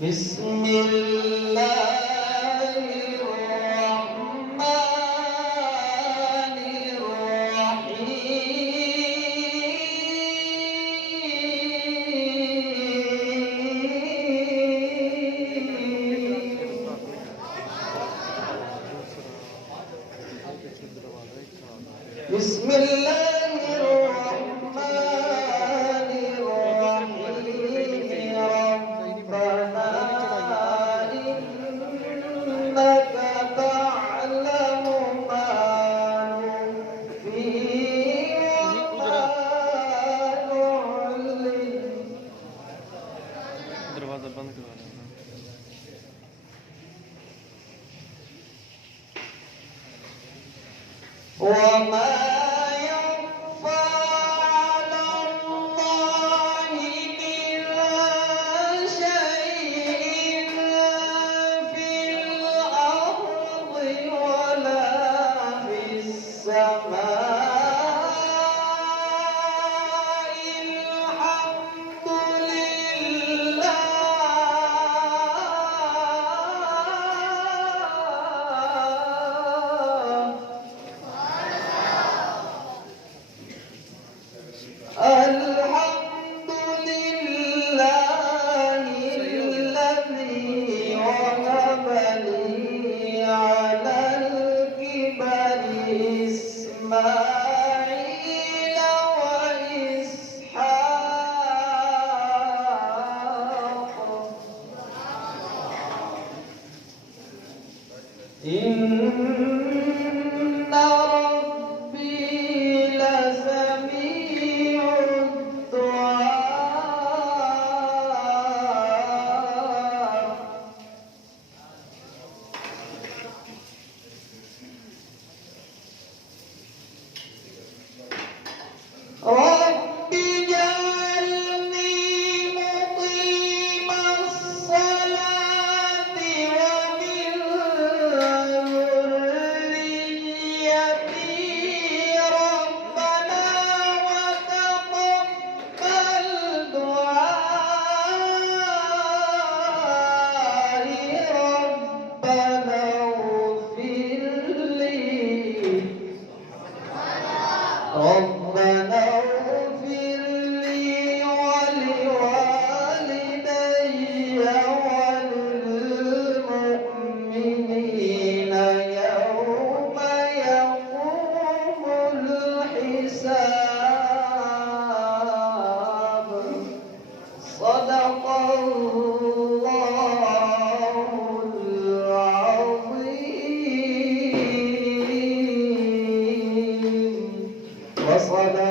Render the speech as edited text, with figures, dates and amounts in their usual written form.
بسم الله الرحمن الرحيم بسم الله الرحمن الرحيم ربنا إنك تعلم ما نخفي وما نعلن दरवाजा बंद करवा देना। وما يخفى على الله من شيء في الأرض ولا في السماء الحمد لله الحمد لله الذي وهب لي على الكبر إسماعيل وإسحاق إن ربي لسميع الدعاء رب اجعلني مقيم الصلاة ومن ذريتي ربنا وتقبل دعائي ربنا اغفر لي ربنا اغفر لي ولوالدي وللمؤمنين يوم يقوم الحساب صدق الله العظيم وصدق